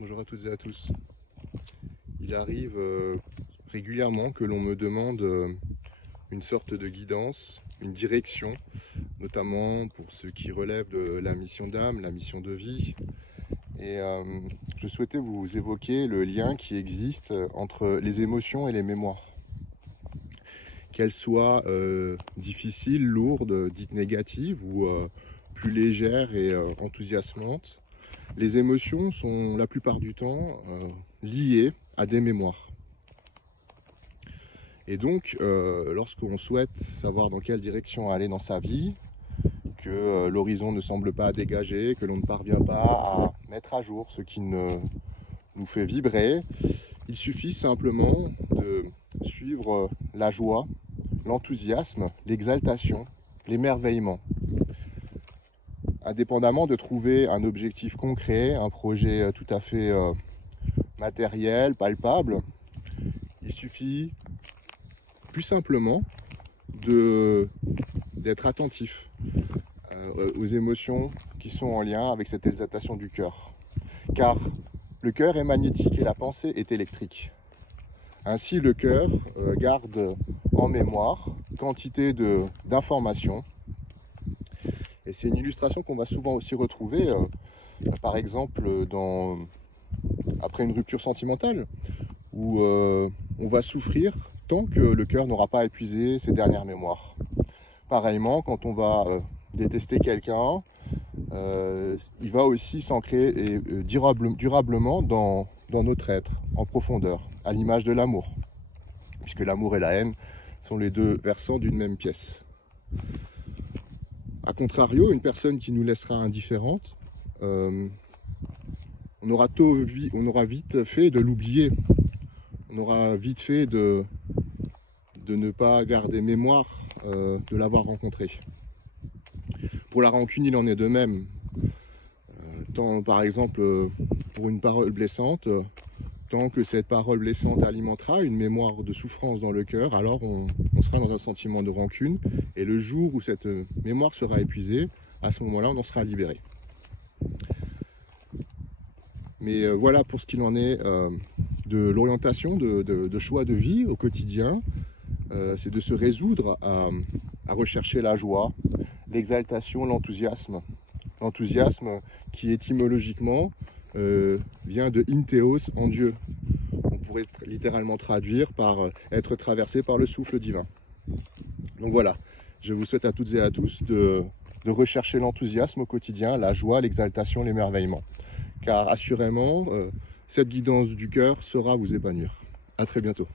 Bonjour à toutes et à tous. Il arrive régulièrement que l'on me demande une sorte de guidance, une direction, notamment pour ce qui relève de la mission d'âme, la mission de vie. Et je souhaitais vous évoquer le lien qui existe entre les émotions et les mémoires. Qu'elles soient difficiles, lourdes, dites négatives ou plus légères et enthousiasmantes, les émotions sont la plupart du temps liées à des mémoires. Et donc, lorsqu'on souhaite savoir dans quelle direction aller dans sa vie, que l'horizon ne semble pas dégagé, que l'on ne parvient pas à mettre à jour ce qui nous fait vibrer, il suffit simplement de suivre la joie, l'enthousiasme, l'exaltation, l'émerveillement. Indépendamment de trouver un objectif concret, un projet tout à fait matériel, palpable, il suffit plus simplement d'être attentif aux émotions qui sont en lien avec cette exaltation du cœur. Car le cœur est magnétique et la pensée est électrique. Ainsi, le cœur garde en mémoire quantité d'informations. Et c'est une illustration qu'on va souvent aussi retrouver, par exemple, après une rupture sentimentale, où on va souffrir tant que le cœur n'aura pas épuisé ses dernières mémoires. Pareillement, quand on va détester quelqu'un, il va aussi s'ancrer durablement dans notre être, en profondeur, à l'image de l'amour, puisque l'amour et la haine sont les deux versants d'une même pièce. A contrario, une personne qui nous laissera indifférente, on aura vite fait de l'oublier. On aura vite fait de ne pas garder mémoire de l'avoir rencontré. Pour la rancune, il en est de même. Tant, par exemple, pour une parole blessante, tant que cette parole blessante alimentera une mémoire de souffrance dans le cœur, alors on sera dans un sentiment de rancune. Et le jour où cette mémoire sera épuisée, à ce moment-là, on en sera libéré. Mais voilà pour ce qu'il en est de l'orientation, de choix de vie au quotidien. C'est de se résoudre à rechercher la joie, l'exaltation, l'enthousiasme. L'enthousiasme qui étymologiquement vient de Intheos, en Dieu. On pourrait littéralement traduire par être traversé par le souffle divin. Donc voilà, je vous souhaite à toutes et à tous de rechercher l'enthousiasme au quotidien, la joie, l'exaltation, l'émerveillement. Car assurément, cette guidance du cœur saura vous épanouir. À très bientôt.